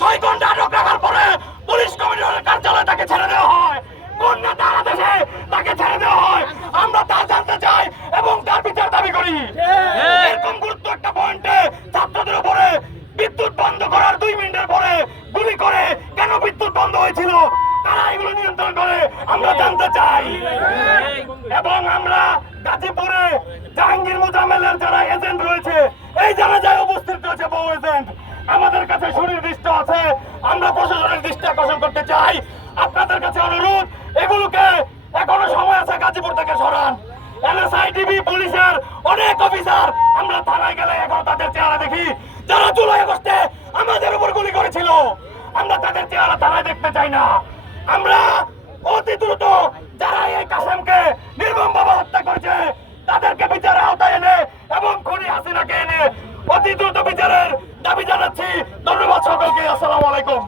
ছয় ঘণ্টা আটক রাখার পরে পুলিশ কমিশনারের কার্যালয়ে তাকে ছেড়ে দেওয়া হয়। কোন নেতার আদেশে তাকে ছেড়ে দেওয়া হয়? আমরা তা জানতে চাই এবং তার বিচার দাবি করি। এরকম গুরুত্ব একটা পয়েন্টে ছাত্রদের উপরে বিদ্যুৎ বন্ধ করার দুই মিনিটের পরে গুলি করে কেন বিদ্যুৎ বন্ধ হয়েছিল? তারা এগুলো নিয়ন্ত্রণ করে? আমরা জানতে চাই। এবং আমরা গাজীপুরে জাহাঙ্গীর মোজামেলের যারা এজেন্ট রয়েছে, এই জানাজায় উপস্থিত রয়েছে বহু এজেন্ট আমাদের কাছে সুনির্দিষ্ট আছে, আমরা প্রশাসনের দৃষ্টি আকর্ষণ করতে চাই। আপনাদের কাছে অনুরোধ, এগুলোকে এখনও সময় আছে গাজীপুর থেকে সরান। এনএসআইটিভি পুলিশের অনেক অফিসার, আমরা থানায় গেলে এখন তাদের চেহারা দেখি। যারা জুলাই আগস্টে আমাদের উপর গুলি করেছিল, আমরা তাদের চেহারা থানায় দেখতে চাই না। আমরা অতি দ্রুত যারা এই কাসেমকে নির্মম ভাবে হত্যা করেছে, তাদেরকে বিচারের আওতায় এনে এবং খুনি হাসিনাকে এনে অতি দ্রুত বিচারের জানাচ্ছি। ধন্যবাদ সকলকে আসসালামু আলাইকুম।